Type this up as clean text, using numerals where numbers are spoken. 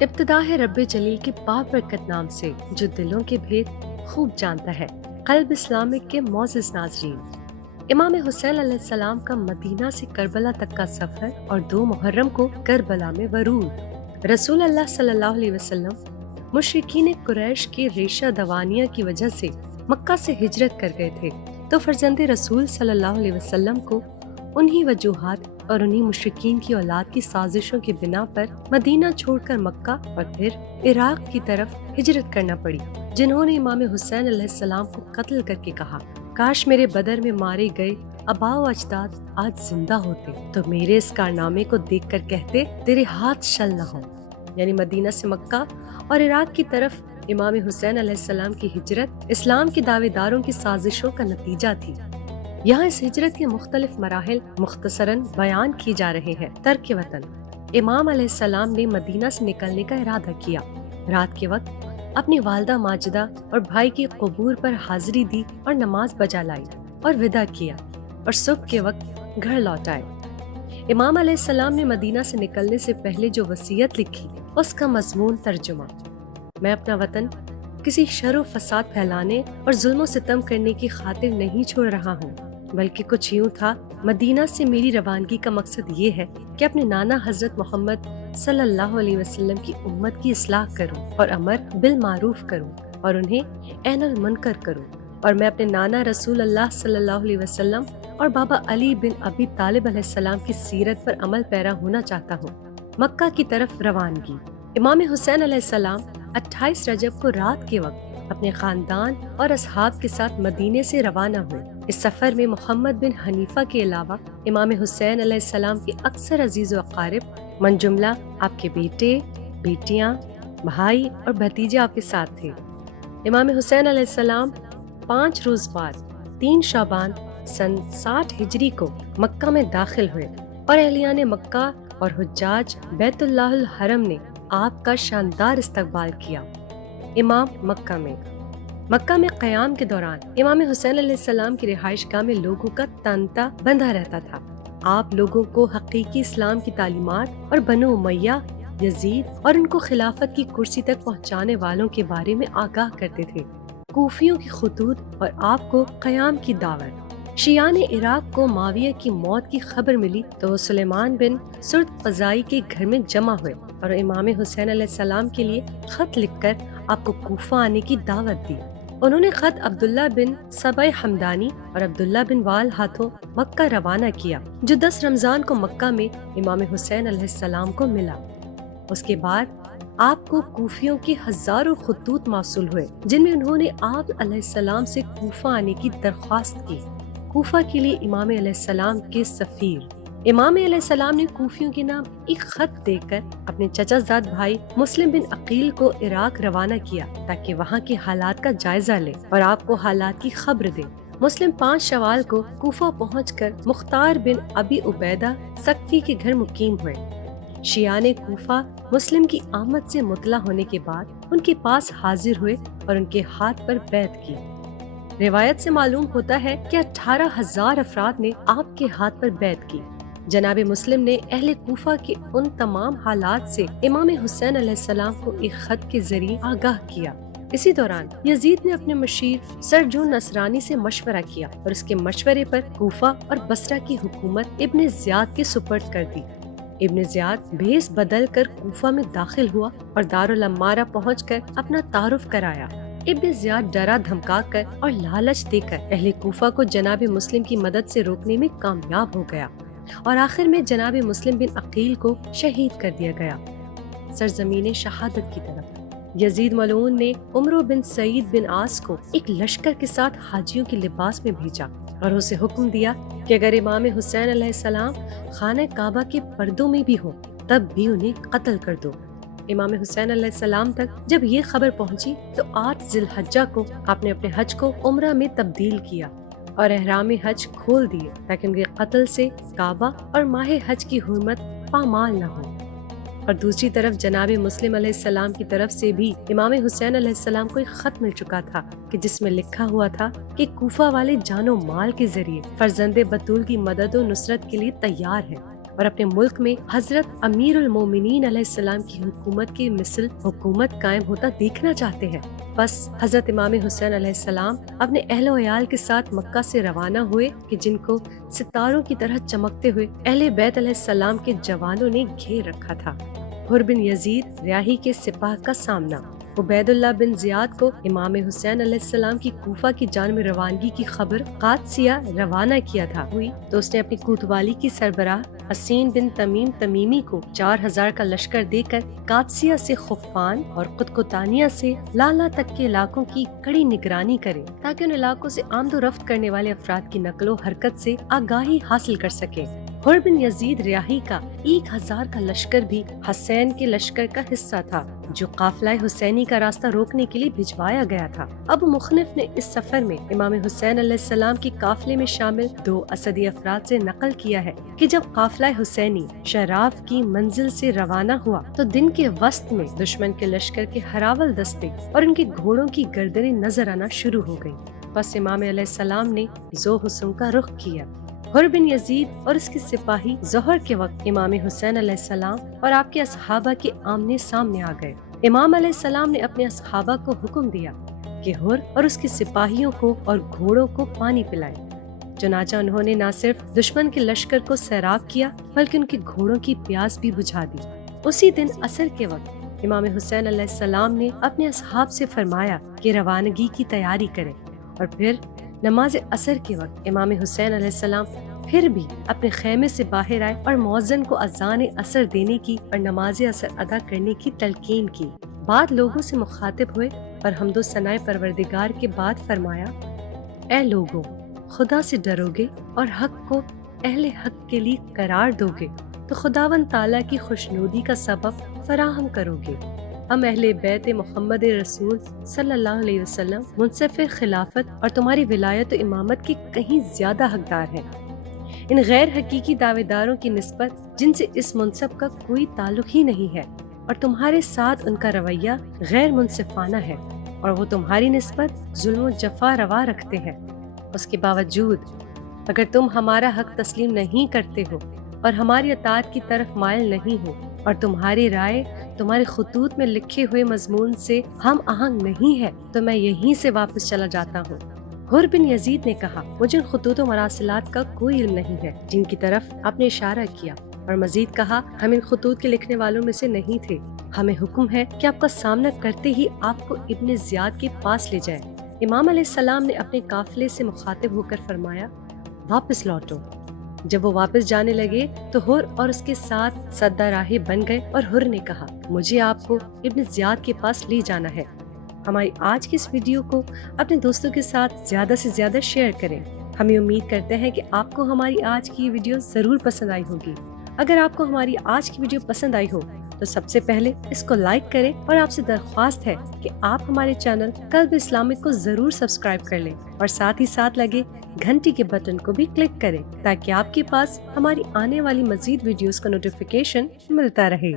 ابتدا ہے رب جلیل کے بابرکت نام سے جو دلوں کے بھید خوب جانتا ہے۔ قلب اسلامک کے معزز ناظرین، امام حسین علیہ السلام کا مدینہ سے کربلا تک کا سفر اور 2 محرم کو کربلا میں ورود۔ رسول اللہ صلی اللہ علیہ وسلم مشرکین قریش کی ریشہ دوانیہ کی وجہ سے مکہ سے ہجرت کر گئے تھے، تو فرزند رسول صلی اللہ علیہ وسلم کو انہی وجوہات اور انہی مشرکین کی اولاد کی سازشوں کی بنا پر مدینہ چھوڑ کر مکہ اور پھر عراق کی طرف ہجرت کرنا پڑی، جنہوں نے امام حسین علیہ السلام کو قتل کر کے کہا، کاش میرے بدر میں مارے گئے آباء و اجداد آج زندہ ہوتے تو میرے اس کارنامے کو دیکھ کر کہتے تیرے ہاتھ شل نہ ہوں۔ یعنی مدینہ سے مکہ اور عراق کی طرف امام حسین علیہ السلام کی ہجرت اسلام کے دعوے داروں کی سازشوں کا نتیجہ تھی۔ یہاں اس ہجرت کے مختلف مراحل مختصراً بیان کی جا رہے ہیں۔ ترک وطن، امام علیہ السلام نے مدینہ سے نکلنے کا ارادہ کیا۔ رات کے وقت اپنی والدہ ماجدہ اور بھائی کی قبور پر حاضری دی اور نماز بجا لائی اور وداع کیا، اور صبح کے وقت گھر لوٹ آئے۔ امام علیہ السلام نے مدینہ سے نکلنے سے پہلے جو وصیت لکھی، اس کا مضمون ترجمہ: میں اپنا وطن کسی شر و فساد پھیلانے اور ظلم و ستم کرنے کی خاطر نہیں چھوڑ رہا ہوں، بلکہ کچھ یوں تھا، مدینہ سے میری روانگی کا مقصد یہ ہے کہ اپنے نانا حضرت محمد صلی اللہ علیہ وسلم کی امت کی اصلاح کروں اور امر بالمعروف کروں اور انہیں عین المنکر کروں، اور میں اپنے نانا رسول اللہ صلی اللہ علیہ وسلم اور بابا علی بن ابی طالب علیہ السلام کی سیرت پر عمل پیرا ہونا چاہتا ہوں۔ مکہ کی طرف روانگی۔ امام حسین علیہ السلام 28 رجب کو رات کے وقت اپنے خاندان اور اصحاب کے ساتھ مدینے سے روانہ ہوئے۔ اس سفر میں محمد بن حنیفہ کے علاوہ امام حسین علیہ السلام کے اکثر عزیز و اقارب، من جملہ آپ کے بیٹے، بیٹیاں، بھائی اور بھتیجے آپ کے ساتھ تھے۔ امام حسین علیہ السلام 5 روز بعد 3 شعبان سن 60 ہجری کو مکہ میں داخل ہوئے، اور اہلیان مکہ اور حجاج بیت اللہ الحرم نے آپ کا شاندار استقبال کیا۔ امام مکہ میں قیام کے دوران امام حسین علیہ السلام کی رہائش گاہ میں لوگوں کا تانتا بندھا رہتا تھا۔ آپ لوگوں کو حقیقی اسلام کی تعلیمات اور بنو امیہ، یزید اور ان کو خلافت کی کرسی تک پہنچانے والوں کے بارے میں آگاہ کرتے تھے۔ کوفیوں کی خطوط اور آپ کو قیام کی دعوت۔ شیعان عراق کو معاویہ کی موت کی خبر ملی تو وہ سلیمان بن سرد قضائی کے گھر میں جمع ہوئے اور امام حسین علیہ السلام کے لیے خط لکھ کر آپ کو کوفہ آنے کی دعوت دی۔ انہوں نے خط عبداللہ بن سبع حمدانی اور عبداللہ بن وال ہاتھوں مکہ روانہ کیا، جو 10 رمضان کو مکہ میں امام حسین علیہ السلام کو ملا۔ اس کے بعد آپ کو کوفیوں کے ہزاروں خطوط موصول ہوئے، جن میں انہوں نے آپ علیہ السلام سے کوفہ آنے کی درخواست کی۔ کوفہ کے لیے امام علیہ السلام کے سفیر۔ امام علیہ السلام نے کوفیوں کے نام ایک خط دے کر اپنے چچا زاد بھائی مسلم بن عقیل کو عراق روانہ کیا تاکہ وہاں کے حالات کا جائزہ لے اور آپ کو حالات کی خبر دے۔ مسلم 5 شوال کو کوفہ پہنچ کر مختار بن ابی عبیدہ سقفی کے گھر مقیم ہوئے۔ شیعان کوفہ مسلم کی آمد سے مطلع ہونے کے بعد ان کے پاس حاضر ہوئے اور ان کے ہاتھ پر بیعت کی۔ روایت سے معلوم ہوتا ہے کہ 18,000 افراد نے آپ کے ہاتھ پر بیعت کی۔ جناب مسلم نے اہل کوفہ کے ان تمام حالات سے امام حسین علیہ السلام کو ایک خط کے ذریعے آگاہ کیا۔ اسی دوران یزید نے اپنے مشیر سرجون نصرانی سے مشورہ کیا اور اس کے مشورے پر کوفہ اور بصرہ کی حکومت ابن زیاد کے سپرد کر دی۔ ابن زیاد بھیس بدل کر کوفہ میں داخل ہوا اور دارالعمارہ پہنچ کر اپنا تعارف کرایا۔ ابن زیاد ڈرا دھمکا کر اور لالچ دے کر اہل کوفہ کو جناب مسلم کی مدد سے روکنے میں کامیاب ہو گیا، اور آخر میں جناب مسلم بن عقیل کو شہید کر دیا گیا۔ سرزمین شہادت کی طرف یزید ملعون نے عمرو بن سعید بن عاص کو ایک لشکر کے ساتھ حاجیوں کے لباس میں بھیجا اور اسے حکم دیا کہ اگر امام حسین علیہ السلام خانہ کعبہ کے پردوں میں بھی ہو تب بھی انہیں قتل کر دو۔ امام حسین علیہ السلام تک جب یہ خبر پہنچی تو 8 ذی الحجہ کو آپ نے اپنے حج کو عمرہ میں تبدیل کیا اور احرام حج کھول دیے تاکہ ان کے قتل سے کعبہ اور ماہ حج کی حرمت پامال نہ ہو۔ اور دوسری طرف جناب مسلم علیہ السلام کی طرف سے بھی امام حسین علیہ السلام کو ایک خط مل چکا تھا کہ جس میں لکھا ہوا تھا کہ کوفہ والے جان و مال کے ذریعے فرزند بتول کی مدد و نصرت کے لیے تیار ہیں۔ اور اپنے ملک میں حضرت امیر المومنین علیہ السلام کی حکومت کی مثل حکومت قائم ہوتا دیکھنا چاہتے ہیں۔ بس حضرت امام حسین علیہ السلام اپنے اہل و عیال کے ساتھ مکہ سے روانہ ہوئے کہ جن کو ستاروں کی طرح چمکتے ہوئے اہل بیت علیہ السلام کے جوانوں نے گھیر رکھا تھا۔ حر بن یزید ریاحی کے سپاہ کا سامنا۔ عبید اللہ بن زیاد کو امام حسین علیہ السلام کی کوفہ کی جانب روانگی کی خبر قادسیہ روانہ کیا تھا ہوئی تو اس نے اپنی کوتوالی کی سربراہ حسین بن تمیم تمیمی کو 4000 کا لشکر دے کر قادسیہ سے خفان اور قطقطانیہ سے لالا تک کے علاقوں کی کڑی نگرانی کرے تاکہ ان علاقوں سے آمد و رفت کرنے والے افراد کی نقل و حرکت سے آگاہی حاصل کر سکے۔ حر بن یزید ریاحی کا 1000 کا لشکر بھی حسین کے لشکر کا حصہ تھا جو قافلہ حسینی کا راستہ روکنے کے لیے بھجوایا گیا تھا۔ ابو مخنف نے اس سفر میں امام حسین علیہ السلام کے قافلے میں شامل 2 اسدی افراد سے نقل کیا ہے کہ جب قافلہ حسینی شراف کی منزل سے روانہ ہوا تو دن کے وسط میں دشمن کے لشکر کے ہراول دستے اور ان کے گھوڑوں کی گردنیں نظر آنا شروع ہو گئیں۔ بس امام علیہ السلام نے ذو حسن کا رخ کیا۔ حر بن یزید اور اس کے سپاہی ظہر کے وقت امام حسین علیہ السلام اور آپ کے اصحابہ کے آمنے سامنے آ گئے۔ امام علیہ السلام نے اپنے اصحابہ کو حکم دیا کہ حر اور اس کے سپاہیوں کو اور گھوڑوں کو پانی پلائیں۔ چنانچہ انہوں نے نہ صرف دشمن کے لشکر کو سیراب کیا بلکہ ان کے گھوڑوں کی پیاس بھی بجھا دی۔ اسی دن عصر کے وقت امام حسین علیہ السلام نے اپنے اصحاب سے فرمایا کہ روانگی کی تیاری کریں، اور پھر نماز عصر کے وقت امام حسین علیہ السلام پھر بھی اپنے خیمے سے باہر آئے اور مؤذن کو اذان عصر دینے کی اور نماز عصر ادا کرنے کی تلقین کی۔ بعد لوگوں سے مخاطب ہوئے اور حمد و ثناء پروردگار کے بعد فرمایا، اے لوگوں، خدا سے ڈرو گے اور حق کو اہل حق کے لیے قرار دو گے تو خداوند تعالیٰ کی خوشنودی کا سبب فراہم کرو گے۔ ہم اہل بیت محمد رسول صلی اللہ علیہ وسلم منصف خلافت اور تمہاری ولایت و امامت کے کہیں زیادہ حقدار ہیں۔ ان غیر حقیقی دعوے داروں کی نسبت جن سے اس منصب کا کوئی تعلق ہی نہیں ہے اور تمہارے ساتھ ان کا رویہ غیر منصفانہ ہے اور وہ تمہاری نسبت ظلم و جفا روا رکھتے ہیں۔ اس کے باوجود اگر تم ہمارا حق تسلیم نہیں کرتے ہو اور ہماری اطاعت کی طرف مائل نہیں ہو اور تمہاری رائے تمہارے خطوط میں لکھے ہوئے مضمون سے ہم آہنگ نہیں ہے تو میں یہیں سے واپس چلا جاتا ہوں۔ حر بن یزید نے کہا، مجھے ان خطوط و مراسلات کا کوئی علم نہیں ہے جن کی طرف آپ نے اشارہ کیا، اور مزید کہا، ہم ان خطوط کے لکھنے والوں میں سے نہیں تھے۔ ہمیں حکم ہے کہ آپ کا سامنا کرتے ہی آپ کو ابن زیاد کے پاس لے جائے۔ امام علیہ السلام نے اپنے قافلے سے مخاطب ہو کر فرمایا، واپس لوٹو۔ جب وہ واپس جانے لگے تو حر اور اس کے ساتھ سدہ راہی بن گئے، اور حر نے کہا، مجھے آپ کو ابن زیاد کے پاس لے جانا ہے۔ ہماری آج کی اس ویڈیو کو اپنے دوستوں کے ساتھ زیادہ سے زیادہ شیئر کریں۔ ہمیں امید کرتے ہیں کہ آپ کو ہماری آج کی یہ ویڈیو ضرور پسند آئی ہوگی۔ اگر آپ کو ہماری آج کی ویڈیو پسند آئی ہو تو سب سے پہلے اس کو لائک کریں، اور آپ سے درخواست ہے کہ آپ ہمارے چینل قلب اسلامک کو ضرور سبسکرائب کر لیں اور ساتھ ہی ساتھ لگے گھنٹی کے بٹن کو بھی کلک کریں تاکہ آپ کے پاس ہماری آنے والی مزید ویڈیوز کا نوٹیفیکیشن ملتا رہے۔